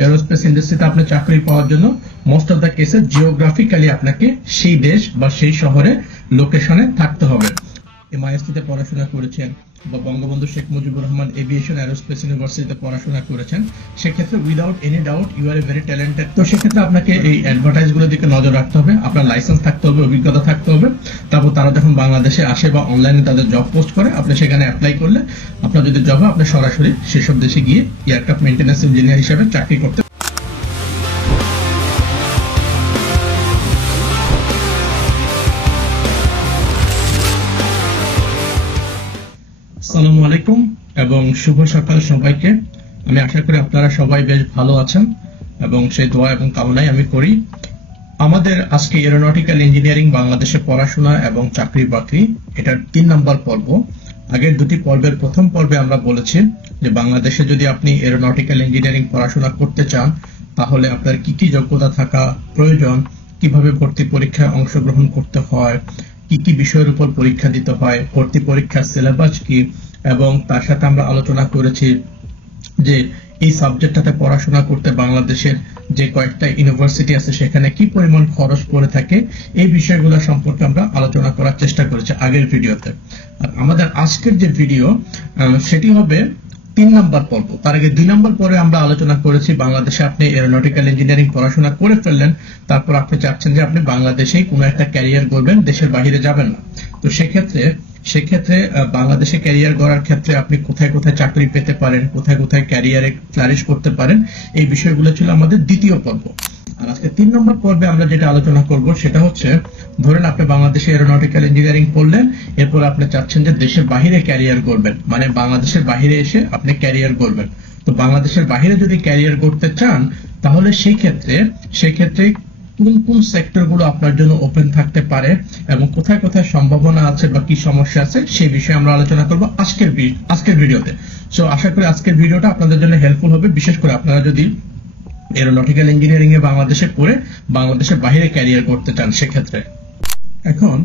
Aerospace ইন্ডাস্ট্রিতে আপনি চাকরি পাওয়ার জন্য মোস্ট অফ দ্য কেসে জিওগ্রাফিক্যালি আপনাকে সেই দেশ বা সেই শহরে লোকেশনে থাকতে হবে। এমআইএসটিতে পড়াশোনা করেছেন বা বঙ্গবন্ধু শেখ মুজিবুর রহমান এভিয়েশন অ্যারোস্পেস ইউনিভার্সিটিতে পড়াশোনা করেছেন, সেক্ষেত্রে without any doubt you are a very talented. তো সেক্ষেত্রে আপনাকে এই অ্যাডভার্টাইজগুলোর দিকে নজর রাখতে হবে, আপনার লাইসেন্স থাকতে হবে, অভিজ্ঞতা থাকতে হবে। তারপর তারা যখন বাংলাদেশে আসে বা অনলাইনে তাদের জব পোস্ট করে, আপনি সেখানে অ্যাপ্লাই করলে আপনার যদি জব হয় আপনি সরাসরি সেসব দেশে গিয়ে এয়ারক্রাফট মেইনটেন্যান্স ইঞ্জিনিয়ার হিসেবে চাকরি করতে। আসসালামু আলাইকুম এবং শুভ সকাল সবাইকে। আমি আশা করি আপনারা সবাই বেশ ভালো আছেন এবং সেই দোয়া এবং কামনাই আমি করি। আমাদের আজকে এরোনটিক্যাল ইঞ্জিনিয়ারিং বাংলাদেশে পড়াশোনা এবং চাকরি বাকরি এটার 3 নম্বর পর্ব। আগের দুটি পর্বের প্রথম পর্বে আমরা বলেছি যে বাংলাদেশে যদি আপনি এরোনটিক্যাল ইঞ্জিনিয়ারিং পড়াশোনা করতে চান তাহলে আপনার কি কি যোগ্যতা থাকা প্রয়োজন, কিভাবে ভর্তি পরীক্ষায় অংশগ্রহণ করতে হয়, কি কি বিষয়ের উপর পরীক্ষা দিতে হয়, ভর্তি পরীক্ষার সিলেবাস কি, এবং তার সাথে আমরা আলোচনা করেছি যে এই সাবজেক্টটাতে পড়াশোনা করতে বাংলাদেশের যে কয়েকটা ইউনিভার্সিটি আছে সেখানে কি পরিমাণ খরচ পড়ে থাকে, এই বিষয়গুলো সম্পর্কে আমরা আলোচনা করার চেষ্টা করেছি আগের ভিডিওতে। আর আমাদের আজকের যে ভিডিও সেটি হবে 3 নম্বর পর্ব। তার আগে 2 নম্বর পরে আমরা আলোচনা করেছি বাংলাদেশে আপনি এরোনটিক্যাল ইঞ্জিনিয়ারিং পড়াশোনা করে ফেললেন, তারপর আপনি চাচ্ছেন যে আপনি বাংলাদেশেই কোনো একটা ক্যারিয়ার করবেন, দেশের বাইরে যাবেন না। তো সেক্ষেত্রে বাংলাদেশে ক্যারিয়ার গড়ার ক্ষেত্রে আপনি কোথায় কোথায় চাকরি পেতে পারেন, কোথায় কোথায় ক্যারিয়ারে ফ্লারিশ করতে পারেন, এই বিষয়গুলো ছিল আমাদের দ্বিতীয় পর্ব। আর আজকে 3 নম্বর পর্বে আমরা যেটা আলোচনা করব সেটা হচ্ছে, ধরেন আপনি বাংলাদেশে এরোনটিক্যাল ইঞ্জিনিয়ারিং পড়লেন, এরপর আপনি চাচ্ছেন যে দেশের বাইরে ক্যারিয়ার করবেন, মানে বাংলাদেশের বাইরে এসে আপনি ক্যারিয়ার করবেন। তো বাংলাদেশের বাইরে যদি ক্যারিয়ার করতে চান তাহলে সেই ক্ষেত্রে কোন কোন সেক্টরগুলো আপনার জন্য ওপেন থাকতে পারে এবং কোথায় কোথায় সম্ভাবনা আছে বা কি সমস্যা আছে সেই বিষয়ে আমরা আলোচনা করব আজকের ভিডিওতে। সো আশা করি আজকের ভিডিওটা আপনাদের জন্য হেল্পফুল হবে, বিশেষ করে আপনারা যদি এরোনটিক্যাল ইঞ্জিনিয়ারিং এ বাংলাদেশে পড়ে বাংলাদেশের বাইরে ক্যারিয়ার করতে চান। সেক্ষেত্রে এখন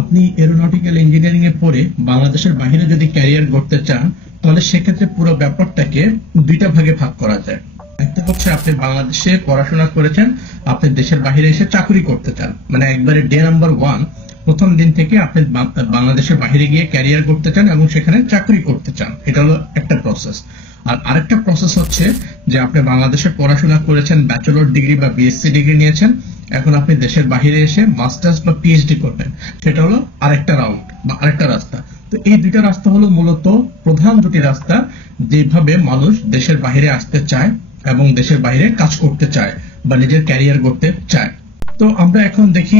আপনি এরোনটিক্যাল ইঞ্জিনিয়ারিং এ পড়ে বাংলাদেশের বাইরে যদি ক্যারিয়ার করতে চান তাহলে সেক্ষেত্রে পুরো ব্যাপারটাকে 2টা ভাগে ভাগ করা যায়। একটা হচ্ছে আপনি বাংলাদেশে পড়াশোনা করেছেন, আপনি দেশের বাইরে এসে চাকরি করতে চান, মানে একবারে ডে নাম্বার 1 প্রথম দিন থেকে আপনি বাংলাদেশের বাইরে গিয়ে ক্যারিয়ার করতে চান এবং সেখানে চাকরি করতে চান। এটা হলো একটা প্রসেস। আর আরেকটা প্রসেস হচ্ছে যে আপনি বাংলাদেশে পড়াশোনা করেছেন, ব্যাচেলর ডিগ্রি বা বিএসসি ডিগ্রি নিয়েছেন, এখন আপনি দেশের বাইরে এসে মাস্টার্স বা পিএইচডি করবেন। সেটা হলো আরেকটা রাউন্ড বা আরেকটা রাস্তা। তো এই 2টা রাস্তা হলো মূলত প্রধান 2টি রাস্তা যেভাবে মানুষ দেশের বাইরে আসতে চায় এবং দেশের বাইরে কাজ করতে চায় বা নিজের ক্যারিয়ার করতে চায়। তো আমরা এখন দেখি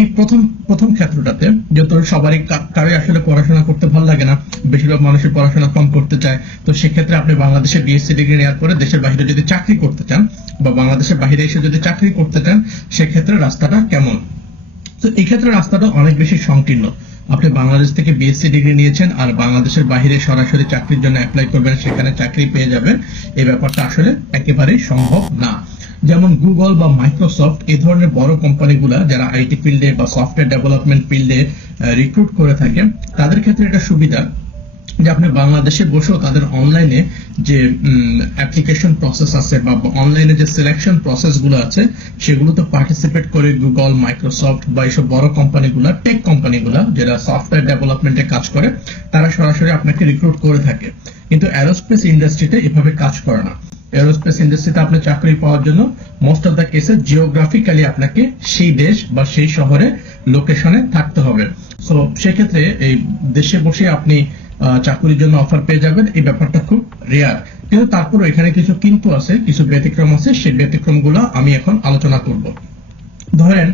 প্রথম ক্ষেত্রটাতে, যেহেতু সবারই কারোই আসলে পড়াশোনা করতে ভালো লাগে না, বেশিরভাগ মানুষের পড়াশোনা কম করতে চায়। তো সেক্ষেত্রে আপনি বাংলাদেশে বিএসসি ডিগ্রি নেওয়ার পরে দেশের বাইরে যদি চাকরি করতে চান বা বাংলাদেশের বাইরে এসে যদি চাকরি করতে চান সেক্ষেত্রে রাস্তাটা কেমন? তো এই ক্ষেত্রে রাস্তাটা অনেক বেশি সংকীর্ণ। আপনি বাংলাদেশ থেকে বিএসসি ডিগ্রি নিয়েছেন আর বাংলাদেশের বাইরে সরাসরি চাকরির জন্য অ্যাপ্লাই করবেন, সেখানে চাকরি পেয়ে যাবেন, এই ব্যাপারটা আসলে একেবারেই সম্ভব না। যেমন গুগল বা মাইক্রোসফট এই ধরনের বড় কোম্পানিগুলা যারা আইটি ফিল্ডে বা সফটওয়্যার ডেভেলপমেন্ট ফিল্ডে রিক্রুট করে থাকে, তাদের ক্ষেত্রে এটা সুবিধা যে আপনি বাংলাদেশে বসেও তাদের অনলাইনে যে অ্যাপ্লিকেশন প্রসেস আছে বা অনলাইনে যে সিলেকশন প্রসেস গুলো আছে সেগুলোতে পার্টিসিপেট করে গুগল, মাইক্রোসফট বা এইসব বড় কোম্পানিগুলা, টেক কোম্পানিগুলা যারা সফটওয়্যার ডেভেলপমেন্টে কাজ করে, তারা সরাসরি আপনাকে রিক্রুট করে থাকে। কিন্তু অ্যারোস্পেস ইন্ডাস্ট্রিতে এভাবে কাজ করে না। এরোস্পেস ইন্ডাস্ট্রিতে আপনি চাকরি পাওয়ার জন্য মোস্ট অফ দ্য কেসে জিওগ্রাফিক্যালি আপনাকে সেই দেশ বা সেই শহরে লোকেশনে থাকতে হবে। সো সেক্ষেত্রে এই দেশে বসে আপনি চাকরির জন্য অফার পেয়ে যাবেন, এই ব্যাপারটা খুব রেয়ার। কিন্তু তারপর এখানে কিছু কিন্তু আছে, কিছু ব্যতিক্রম আছে, সেই ব্যতিক্রমগুলো আমি এখন আলোচনা করব। ধরেন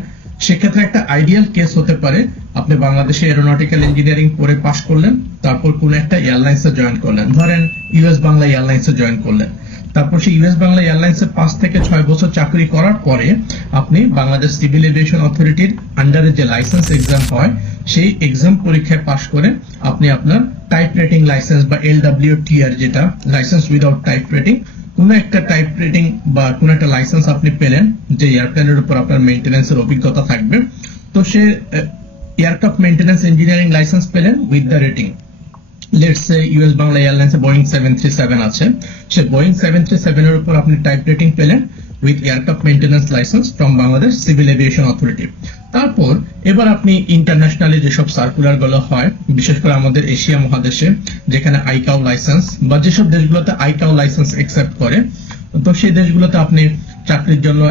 সেক্ষেত্রে একটা আইডিয়াল কেস হতে পারে, আপনি বাংলাদেশে এরোনটিক্যাল ইঞ্জিনিয়ারিং পড়ে পাশ করলেন, তারপর কোন একটা এয়ারলাইন্সে জয়েন করলেন, ধরেন ইউএস বাংলা এয়ারলাইন্সে জয়েন করলেন। তারপর সেই ইউএস বাংলা এয়ারলাইন্সে 5 থেকে 6 বছর চাকরি করার পরে আপনি বাংলাদেশ সিভিল এভিয়েশন অথরিটির আন্ডারে যে লাইসেন্স এক্সাম হয় সেই এক্সাম পরীক্ষায় পাশ করে আপনি আপনার টাইপ রেটিং লাইসেন্স বা এলডব্লিউটিআর, যেটা লাইসেন্স উইদাউট টাইপ রেটিং, কোন একটা টাইপ রেটিং বা কোন একটা লাইসেন্স আপনি পেলেন যে এয়ারপ্লেনের উপর আপনার মেইনটেনেন্সের অভিজ্ঞতা থাকবে। তো say aircraft maintenance engineering license পেলেন with the rating. Let's say US Bangla এয়ারলাইন্সে বোয়িং 737 আছে, সে বোয়িং 737 এর উপর আপনি টাইপ রেটিং পেলেন, with aircraft maintenance license from Bangladesh civil aviation authority. তারপর এবার আপনি ইন্টারন্যাশনালি যেসব সার্কুলার গুলো হয়, বিশেষ করে আমাদের এশিয়া মহাদেশে যেখানে আইকাও লাইসেন্স বা যেসব দেশগুলোতে আইকাও লাইসেন্স একসেপ্ট করে, তো সেই দেশগুলোতে আপনি চাকরির জন্য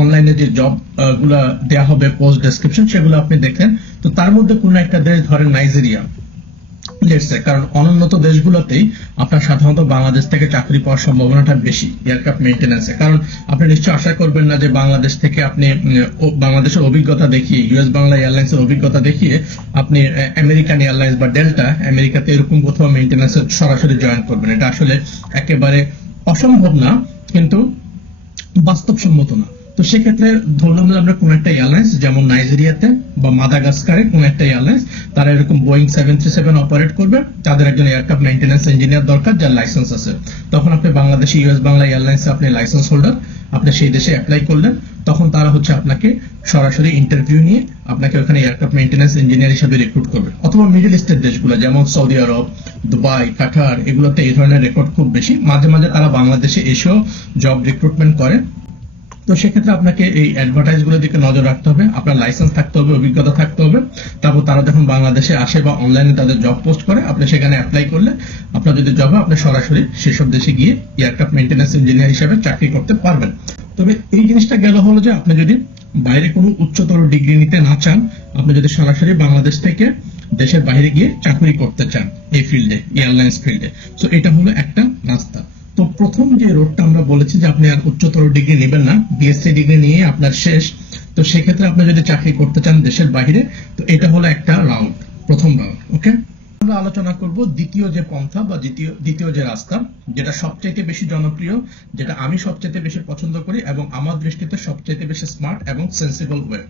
অনলাইনে যে জব গুলা দেওয়া হবে পোস্ট ডেসক্রিপশন, সেগুলো আপনি দেখেন। তো তার মধ্যে কোন একটা দেশ, ধরেন নাইজেরিয়া, কারণ অনুন্নত দেশগুলোতেই আপনার সাধারণত বাংলাদেশ থেকে চাকরি পাওয়ার সম্ভাবনাটা বেশি এয়ারক্রাফট মেইনটেনেন্সে। কারণ আপনি নিশ্চয় আশা করবেন না যে বাংলাদেশ থেকে আপনি বাংলাদেশের অভিজ্ঞতা দেখিয়ে, ইউএস বাংলা এয়ারলাইন্সের অভিজ্ঞতা দেখিয়ে আপনি আমেরিকান এয়ারলাইন্স বা ডেল্টা আমেরিকাতে এরকম কোথাও মেইনটেনেন্সে সরাসরি জয়েন করবেন। এটা আসলে একেবারে অসম্ভব না, কিন্তু বাস্তবসম্মত না। তো সেক্ষেত্রে ধরলাম যে আমরা কোন একটা এয়ারলাইন্স, যেমন নাইজেরিয়াতে বা মাদাগাস্কারে কোন একটা এয়ারলাইন্স, তারা এরকম বোয়িং 737 অপারেট করবে, তাদের একজন এয়ারক্রাফট মেইনটেনেন্স ইঞ্জিনিয়ার দরকার যার লাইসেন্স আছে। তখন আপনি বাংলাদেশে ইউএস বাংলা এয়ারলাইন্সে আপনি লাইসেন্স হোল্ডার, আপনি সেই দেশে অ্যাপ্লাই করলেন, তখন তারা হচ্ছে আপনাকে সরাসরি ইন্টারভিউ নিয়ে আপনাকে ওখানে এয়ারক্রাফট মেইনটেনেন্স ইঞ্জিনিয়ার হিসেবে রিক্রুট করবে। অথবা মিডল ইস্টের দেশগুলো যেমন সৌদি আরব, দুবাই, কাতার, এগুলোতে এই ধরনের রেকর্ড খুব বেশি। মাঝে মাঝে তারা বাংলাদেশে এসেও জব রিক্রুটমেন্ট করে। তো সেক্ষেত্রে আপনাকে এই অ্যাডভার্টাইজ গুলোর দিকে নজর রাখতে হবে, আপনার লাইসেন্স থাকতে হবে, অভিজ্ঞতা থাকতে হবে। তারপর তারা যখন বাংলাদেশে আসে বা অনলাইনে তাদের জব পোস্ট করে, আপনি সেখানে অ্যাপ্লাই করলে আপনার যদি জব হয়, আপনি সরাসরি সেসব দেশে গিয়ে এয়ারক্রাফট মেইনটেনেন্স ইঞ্জিনিয়ার হিসেবে চাকরি করতে পারবেন। তবে এই জিনিসটা গেল হলো যে আপনি যদি বাইরে কোনো উচ্চতর ডিগ্রি নিতে না চান, আপনি যদি সরাসরি বাংলাদেশ থেকে দেশের বাইরে গিয়ে চাকরি করতে চান এই ফিল্ডে, এয়ারলাইন্স ফিল্ডে, তো এটা হলো একটা রাস্তা। তো প্রথম যে রোডটা আমরা বলেছি যে আপনি আর উচ্চতর ডিগ্রি নেবেন না, বিএসসি ডিগ্রি নিয়ে আপনার শেষ। তো সেক্ষেত্রে আপনি যদি চাকরি করতে চান দেশের বাইরে, তো এটা হলো একটা রাউট, প্রথম রাউট। ওকে, আমরা আলোচনা করব দ্বিতীয় যে পন্থা বা দ্বিতীয় যে রাস্তা, যেটা সবচাইতে বেশি জনপ্রিয়, যেটা আমি সবচাইতে বেশি পছন্দ করি এবং আমার দৃষ্টিতে সবচাইতে বেশি স্মার্ট এবং সেন্সিবল ওয়ে।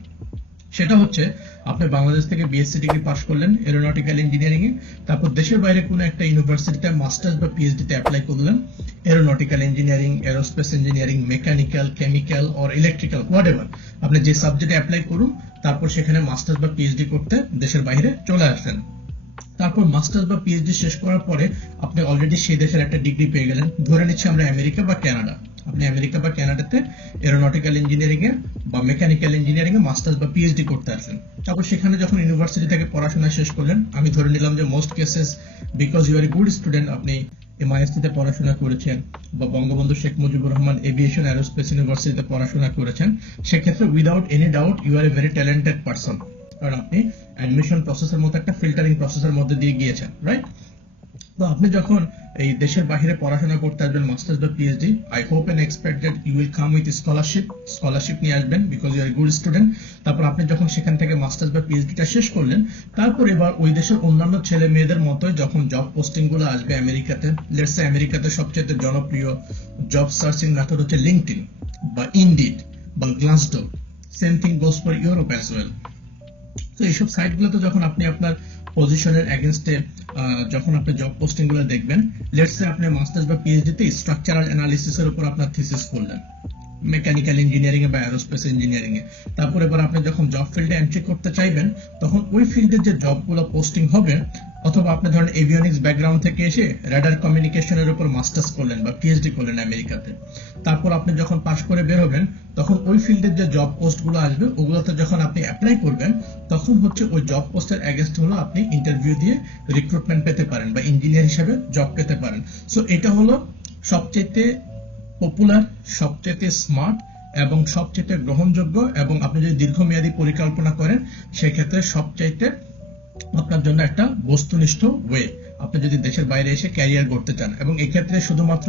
সেটা হচ্ছে আপনি বাংলাদেশ থেকে বিএসসি ডিগ্রি পাশ করলেন এরোনটিক্যাল ইঞ্জিনিয়ারিং এ, তারপর দেশের বাইরে কোনো একটা ইউনিভার্সিটিতে মাস্টার্স বা পিএইচডি তে অ্যাপ্লাই করলেন aeronautical engineering, aerospace engineering, mechanical, chemical or electrical, whatever আপনি যে সাবজেক্টে অ্যাপ্লাই করুন, তারপর সেখানে মাস্টার্স বা পিএইচডি করতে দেশের বাইরে চলে আসেন। তারপর মাস্টার্স বা পিএইচডি শেষ করার পরে আপনি অলরেডি সেই দেশের একটা ডিগ্রি পেয়ে গেলেন। ধরে নিচ্ছি আমরা আমেরিকা বা কানাডা, আপনি আমেরিকা বা কানাডাতে এরোনটিক্যাল ইঞ্জিনিয়ারিং এ বা মেকানিক্যাল ইঞ্জিনিয়ারিং এ মাস্টার্স বা পিএইচডি করতে আসেন। তারপর সেখানে যখন ইউনিভার্সিটি থেকে পড়াশোনা শেষ করলেন, আমি ধরে নিলাম যে most cases because you are a good student, আপনি এমআইএসসি তে পড়াশোনা করেছেন বা বঙ্গবন্ধু শেখ মুজিবুর রহমান এভিয়েশন অ্যারোস্পেস ইউনিভার্সিটিতে পড়াশোনা করেছেন, সেক্ষেত্রে without any doubt you are a very talented person, কারণ আপনি অ্যাডমিশন প্রসেসের মতো একটা ফিল্টারিং প্রসেসের মধ্যে দিয়ে গিয়েছেন, রাইট? তো আপনি যখন এই দেশের বাইরে পড়াশোনা করতে আসবেন মাস্টার্স বা PhD, I hope and expect that you will come with scholarship নিয়ে আসবেন because you are good student. তারপর আপনি যখন সেখান থেকে মাস্টার্স বা পিএইচডিটা শেষ করলেন, তারপর এবার ওই দেশের অন্যান্য ছেলে মেয়েদের মতোই যখন জব পোস্টিং গুলো আসবে আমেরিকাতে, লেটস সে আমেরিকাতে সবচেয়ে জনপ্রিয় জব সার্চিং মেথড হচ্ছে লিঙ্কডইন বা ইনডিড বা Glassdoor, same thing goes for Europe as well. তো এইসব সাইটগুলোতে যখন আপনি আপনার পজিশনের এগেইনস্টে যখন আপনি জব পোস্টিং গুলো দেখবেন, লেটস সে আপনি মাস্টার্স বা পিএইচডি তে স্ট্রাকচারাল অ্যানালিসিস এর উপর আপনার থিসিস করলেন মেকানিক্যাল ইঞ্জিনিয়ারিং এ বা এরোস্পেস ইঞ্জিনিয়ারিং এ। তারপর এবার আপনি যখন জব ফিল্ডে এন্ট্রি করতে চাইবেন, তখন ওই ফিল্ডের যে জবগুলো পোস্টিং হবে, অথবা আপনি ধরেন এভিওনিক্স ব্যাকগ্রাউন্ড থেকে এসে রাডার কমিউনিকেশনের উপর মাস্টার্স করলেন বা পিএইচডি করলেন আমেরিকাতে, তারপর আপনি যখন পাশ করে বের হবেন, তখন ওই ফিল্ডের যে জব পোস্ট গুলো আসবে ওগুলোতে যখন আপনি অ্যাপ্লাই করবেন, তখন হচ্ছে ওই জব পোস্টের এগেইনস্ট হলো আপনি ইন্টারভিউ দিয়ে রিক্রুটমেন্ট পেতে পারেন বা ইঞ্জিনিয়ার হিসেবে জব পেতে পারেন। সো এটা হলো সবচেয়ে পপুলার, সবচেয়ে স্মার্ট এবং সবচেয়ে গ্রহণযোগ্য, এবং আপনি যদি দীর্ঘমেয়াদী পরিকল্পনা করেন সেক্ষেত্রে সবচাইতে আপনার জন্য একটা বস্তুনিষ্ঠ ওয়ে, আপনি যদি দেশের বাইরে এসে ক্যারিয়ার করতে চান। এবং এক্ষেত্রে শুধুমাত্র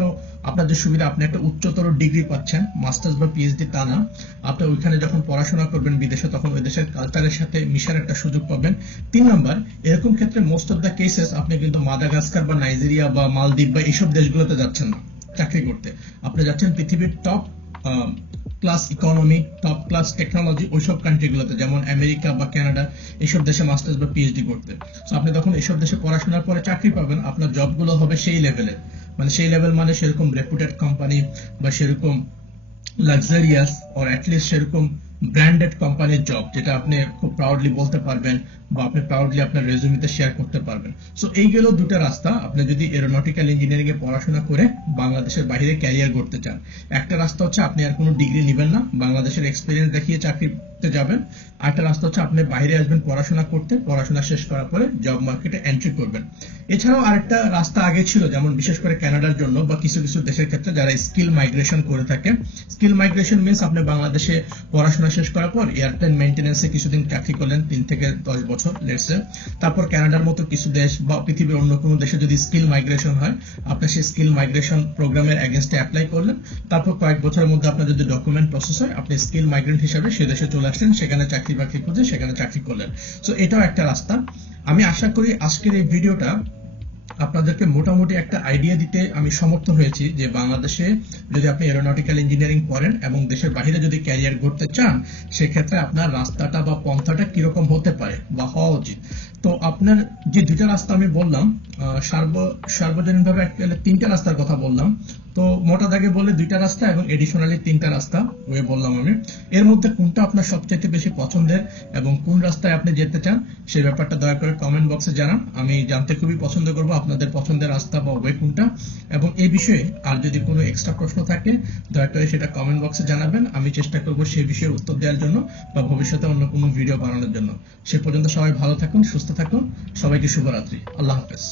আপনার যে সুবিধা, আপনি একটা উচ্চতর ডিগ্রি পাচ্ছেন, মাস্টার্স বা পিএইচডি তা না, আপনি ওইখানে যখন পড়াশোনা করবেন বিদেশে, তখন ওই দেশের কালচারের সাথে মিশার একটা সুযোগ পাবেন। 3 নাম্বার, এরকম ক্ষেত্রে মোস্ট অফ দ্য কেসেস আপনি কিন্তু মাদাগাস্কার বা নাইজেরিয়া বা মালদ্বীপ বা এইসব দেশগুলোতে যাচ্ছেন না চাকরি করতে, আপনি যাচ্ছেন পৃথিবীর top class economy, top class technology ওইসব কান্ট্রিগুলোতে, যেমন আমেরিকা বা কানাডা, এইসব দেশে মাস্টার্স বা পিএইচডি করতে। সো আপনি তখন এইসব দেশে পড়াশোনার পরে চাকরি পাবেন, আপনার জবগুলো হবে সেই লেভেলের, সেই লেভেল মানে সেরকম রেপুটেড কোম্পানি বা সেরকম লাক্সারিয়াস অর অ্যাটলিস্ট সেরকম ব্র্যান্ডেড কোম্পানির জব, যেটা আপনি খুব প্রাউডলি বলতে পারবেন বা আপনি প্রাউডলি আপনার রেজুমেতে শেয়ার করতে পারবেন। সো এই গেল দুটো রাস্তা। আপনি যদি এরোনটিক্যাল ইঞ্জিনিয়ারিং এ পড়াশোনা করে বাংলাদেশের বাইরে ক্যারিয়ার করতে চান, একটা রাস্তা হচ্ছে আপনি আর কোনো ডিগ্রি নেবেন না, বাংলাদেশের এক্সপিরিয়েন্স দেখিয়ে চাকরিতে যাবেন। আরেকটা রাস্তা হচ্ছে আপনি বাইরে আসবেন পড়াশোনা করতে, পড়াশোনা শেষ করার পরে জব মার্কেটে এন্ট্রি করবেন। এছাড়াও আরেকটা রাস্তা আগে ছিল, যেমন বিশেষ করে কানাডার জন্য বা কিছু কিছু দেশের ক্ষেত্রে যারা স্কিল মাইগ্রেশন করে থাকে। স্কিল মাইগ্রেশন মিনস আপনি বাংলাদেশে পড়াশোনা শেষ করার পর এয়ারপ্লেন মেইনটেনেন্সে কিছুদিন চাকরি করলেন 3 থেকে 10 বছর লেটসে, তারপর কানাডার মতো কিছু দেশ বা পৃথিবীর অন্য কোনো দেশে যদি স্কিল মাইগ্রেশন হয়, আপনি সেই স্কিল মাইগ্রেশন প্রোগ্রামের এগেইনস্টে অ্যাপ্লাই করলেন, তারপর কয়েক বছরের মধ্যে আপনার যদি ডকুমেন্ট প্রসেস হয়, আপনি স্কিল মাইগ্রেন্ট হিসেবে সে দেশে চলে আসলেন, সেখানে চাকরি বাকরি খুঁজে সেখানে চাকরি করলেন। সো এটাও একটা রাস্তা। আমি আশা করি আজকের এই ভিডিওটা আপনাদেরকে মোটামুটি একটা আইডিয়া দিতে আমি সমর্থ হয়েছি যে বাংলাদেশে যদি আপনি এরোনটিক্যাল ইঞ্জিনিয়ারিং করেন এবং দেশের বাইরে যদি ক্যারিয়ার করতে চান, সেক্ষেত্রে আপনার রাস্তাটা বা পন্থাটা কিরকম হতে পারে বা হওয়া উচিত। তো আপনার যে দুইটা রাস্তা আমি বললাম, সার্বজনীনভাবে তিনটা রাস্তার কথা বললাম। তো মোটা দাগে বলে দুইটা রাস্তা এবং এডিশনালি তিনটা রাস্তা ওয়ে বললাম আমি। এর মধ্যে কোনটা আপনার সবচাইতে বেশি পছন্দের এবং কোন রাস্তায় আপনি যেতে চান সেই ব্যাপারটা দয়া করে কমেন্ট বক্সে জানান। আমি জানতে খুবই পছন্দ করব আপনাদের পছন্দের রাস্তা বা ওয়ে কোনটা। এবং এই বিষয়ে আর যদি কোনো এক্সট্রা প্রশ্ন থাকে দয়া করে সেটা কমেন্ট বক্সে জানাবেন। আমি চেষ্টা করব সেই বিষয়ে উত্তর দেওয়ার জন্য বা ভবিষ্যতে অন্য কোনো ভিডিও বানানোর জন্য। সে পর্যন্ত সবাই ভালো থাকুন, সুস্থ থাকুন। সবাইকে শুভরাত্রি। আল্লাহ হাফেজ।